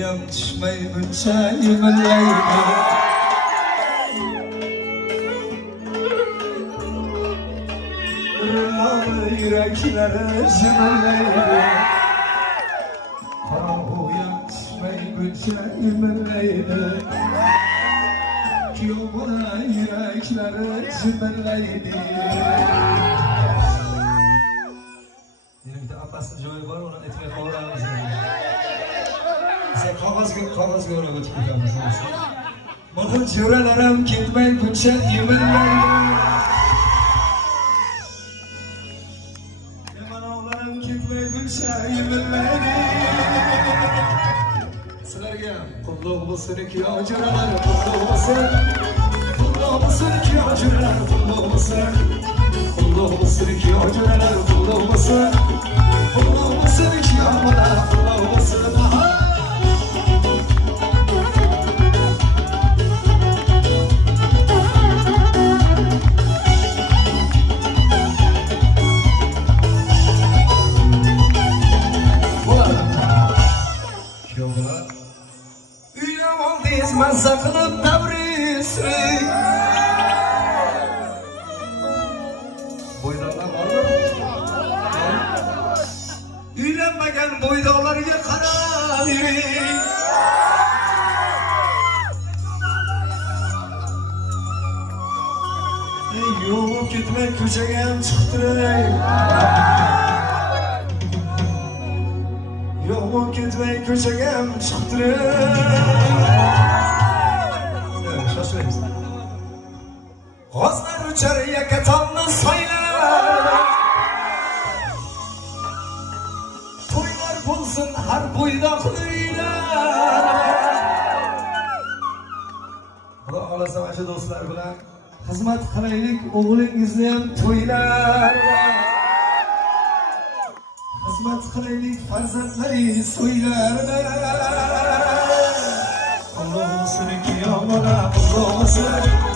uyam tushmayguncha imirlaydi. Yüreklere zimmerleydi. Uyam tushmayguncha imirlaydi. Kuyovuna yüreklere zimmerleydi. Benim de apasının joyi var, ona etmeye kavrağımız yani. Sen kavgazga o'rab chiqamiz. Mana jo'ralarim ketmayguncha imirlaydi. Manaolarim ketmayguncha imirlaydi. Sizlarga qulluq bo'lsin-ki, jo'ralar qulluq bo'lsin. Qulluq bo'lsin-ki, jo'ralar qulluq bo'lsin. Qulluq bo'lsin-ki, jo'ralar qulluq bo'lsin. Qulluq bo'lsin-ki, jo'ralar qulluq bo'lsin. Mazza qilib tabrislik bo'ydoqlar bormi? Uylanmagan bo'ydoqlarga qarab yuring. Yo'q ketmay ko'chaga ham chiqtiring. Yo'q ketmay ko'chaga ham chiqtiring. G'ozlar uchar yakatonni soylar. To'ylar bo'lsin har bo'ydoqli uylar. Xudo xolasa mana shu do'stlar bilan xizmat qilaylik, o'g'lingizni ham to'ylar. Xizmat qilaylik farzandlaringiz to'ylar. Alloh o'sin-ki, Alloh o'sin.